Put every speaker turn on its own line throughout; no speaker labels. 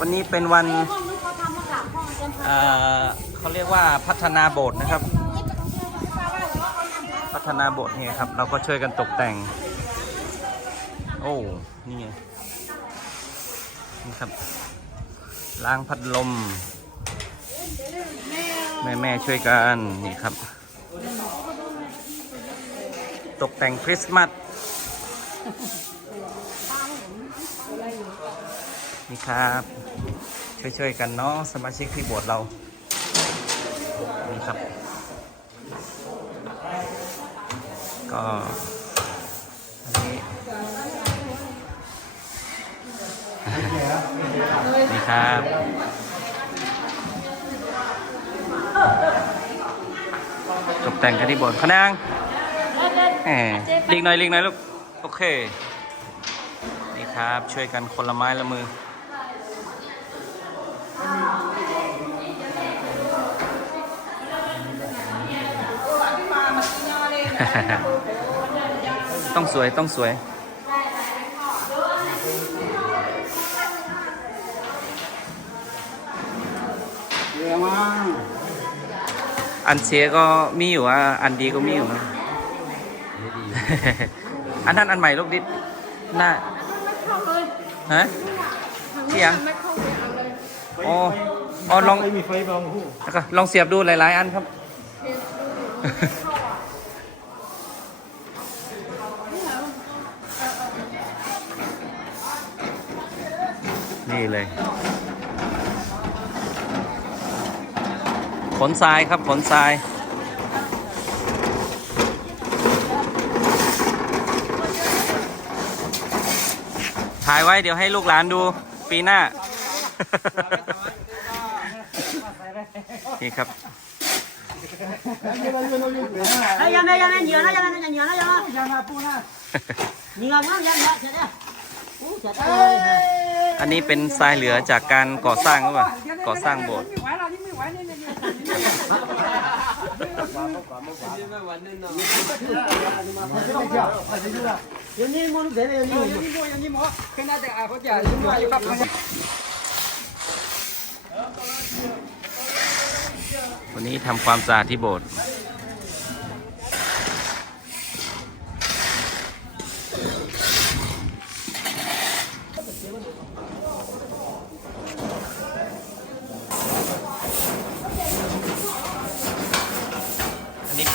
วันนี้เป็นวัน
เขาทำมาสามห้องเต็ม
เอ่อเขาเรียกว่าพัฒนาโบสถ์นะครับ พัฒนาโบสถ์เนี่ยครับ เราก็ช่วยกันตกแต่ง โอ้ นี่ไง นี่ครับ ล้างพัดลม แม่แม่ๆช่วยกัน นี่ครับ ตกแต่งคริสต์มาสนี่ครับ ช่วยๆกันเนาะสมาชิกที่บสถ์เรา นี่ครับ ก็อันนี้นี่ครับตกแต่งกันที่บสถ์ขนางแหมลีกหน่อยลีกหน่อยลูก โอเค นี่ครับ ช่วยกันคนละไม้ละมือ ต้องสวยต้องสวย
เรือมา
อันเสียก็มีอยู่อะอันดีก็มีอยู่นะอันนั้นอันใหม่ลูกดิดหน้าฮะที่ยังอ๋ออ๋อลอง
ไม่มีไฟบางหู
แล้วก็ลองเสียบดูหลาย ๆ อันครับ นี่เลย ขนทรายครับขนทรายถ่ายไว้เดี๋ยวให้ลูกหลานดูปีหน้า นี่ครับ อันนี้เป็นทรายเหลือจากการก่อสร้างหรือเปล่าก่อสร้างโบสถ์
วันนี้
ทำความสะอาดที่โบสถ์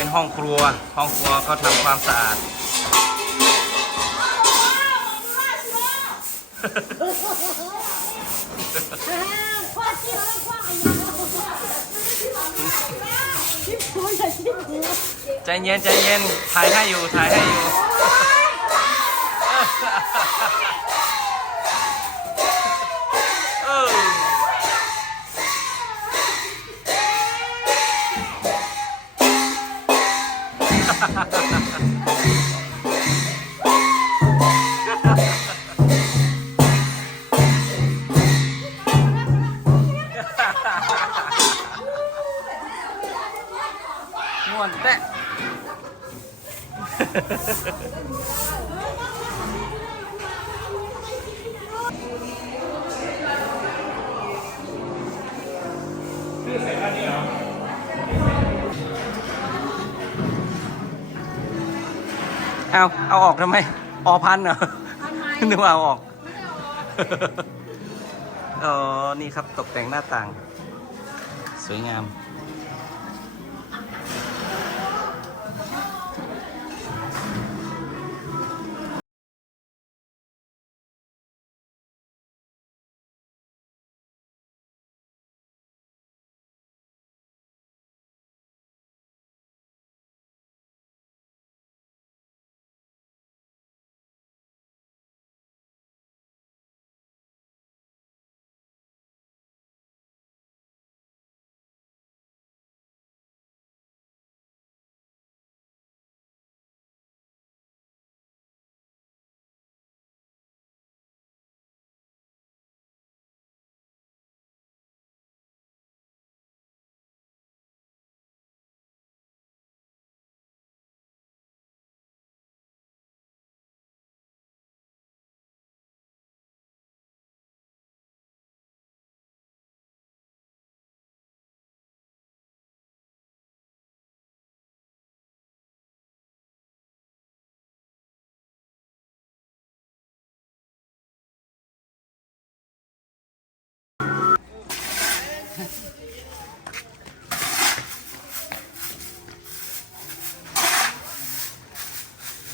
เป็นห้องครัว ห้องครัวเขาทำความสะอาด ใจเย็นใจเย็นถ่ายให้อยู่ถ่ายให้อยู่ เอาเอาออกทำไม ออพันเหรอนึกว่าเอาออกอ๋อ นี่ครับตกแต่งหน้าต่าง สวยงาม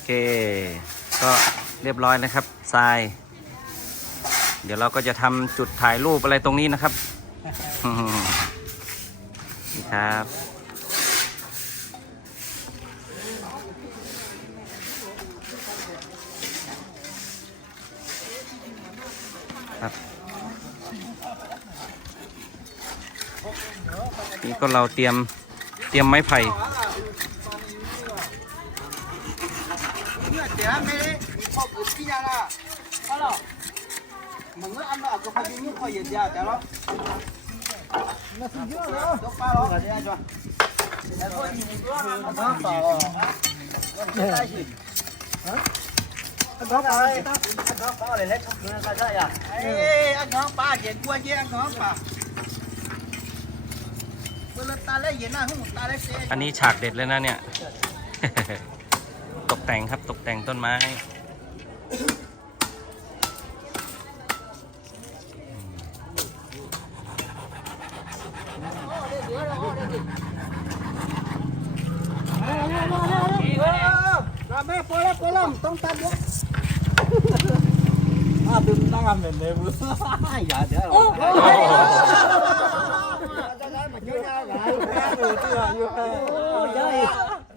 เค ก็เรียบร้อยนะครับทราย เดี๋ยวเราก็จะทำจุดถ่ายรูปอะไรตรงนี้นะครับนี่ครับครับนี่ก็เราเตรียมเตรียมไม้ไผ่
เนี่ยเดี๋ยวไม่ได้มีพ่อกูที่ยังอะฮัลโหลมึ 야, 메. 이거 못이잖 아. 알 아. 뭔가 안 나. 아까 거기 누가 얘기 야, 알 아? 나 숨 겨. 너 빨 아. 가 자, 줘. 나 거기 누가 하나 봐. 야, 다 시. Con bà ơi, con bà để lấy trong cửa ra đây à? Ê, anh con bà về qua chứ anh con bà.
อันนี้ฉากเด็ดเลยนะเนี่ย ตกแต่งครับตกแต่งต้นไม้
Rồi mẹ phố lắm, phố lắm, tông tan nữa. À, đừng đang ăn mình đều.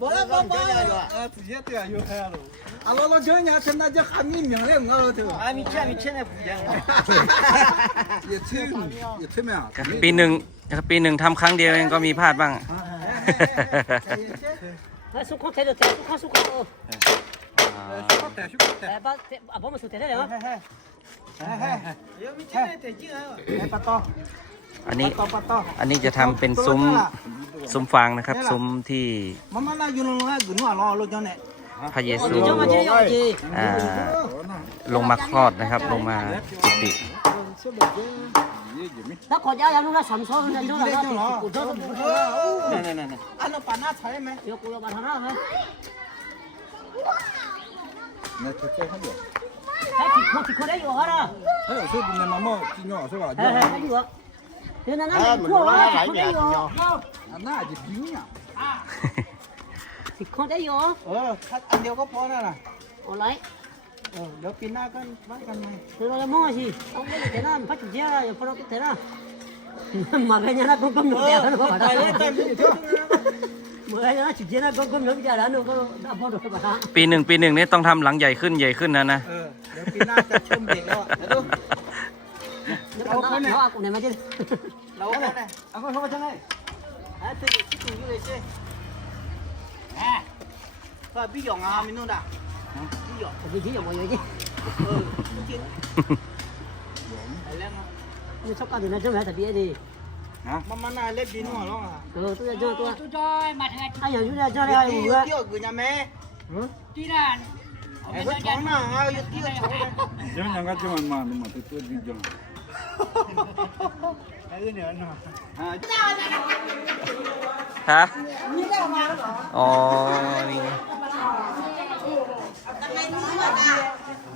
Ai dạ thế rồi. Bố lắm, bố bố. Ờ, tự nhiên tự nhiên hay rồi. À, nó nó chơi nhà chân ta chắc ăn miếng miếng lên ngờ thử. À, mi chơi mi chơi này phụ giang. Ye chơi, ye chơi mẹ.
ปีหนึ่งปีหนึ่งทำครั้งเดียวเองก็มีพลาดบ้าง
아, 수컷 대려 대, 수컷 수컷. 어.
슈퍼대, 슈퍼대.
에, 바, 대, 아, 보면 수 대려.
여기 밑에 되지 않아요? 네, 빠떠.
อันนี้
ปัตตอปัตต
อ อันนี้จะทำเป็นซุ้มซุ้มฟางนะครับ ซุ้มที่
Mama na yun lang nga, gunwa lo lo jone.
พระเยซู
Yo ma jiri yo ji.
อ่าลงมาคลอดนะครับ ลงมาจุติ
Ta ko ja ya nu la sam so na nu la. Ku do ku do. Ano pa na chai me. Yo
ku lo ba thara ha. Na cheke ha yo. Ta
ki ko ki ko dai yo ha ra.
Hey, so ni mama ki
no so ba. Ha ha ha yo. thế là nó
lại thua rồi không đấy vô หน้าจะ
พิงอะ thì không đấy vô เออคัดอันเดี
ยวก็พอแล้
วล่ะ ở
lại เออเดี๋ย
วปีห
น้าก็วัดกันให
ม่ thế là mua gì ông cái này thế nào phát triển ra rồi phải thế nào mà bây giờ nó cũng không được đẻ nó bảo ไป đó เลยเต็มที่เที่ยว mà bây giờ nó chỉ chiến nó cũng không được đẻ nó có đã bao được bảo đó
ปีหนึ่งปีหนึ่งนี่ต้องทำหลังใหญ่ขึ้นใหญ่ขึ้นนะนะ
เออเดี๋ยวปีห
น้าจะชมเด็
กแล้วอะเดี๋ nó nó cũng này mà chứ lâu không này à không không chân này à tự chỉ cùng như này
chứ nè phải biết dùng à mình
luôn đã biết dùng thì biết
dùng mọi người chứ ừ chứ nhưng sắp cao thì nó chưa
phải thật bia đi mà mà này lên
bia nữa luôn à ừ
tôi cho
tôi tôi cho mặt hàng anh hiểu
chúng ta
cho đây
thì tiêu gửi nhà mẹ
đi là
Hãy subscribe cho kênh Ghiền Mì
Gõ Để không bỏ lỡ những video hấp
dẫn
ฮะอ๋อ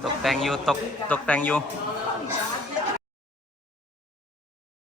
ตกแต่งอยู่ตกตกแต่งอยู่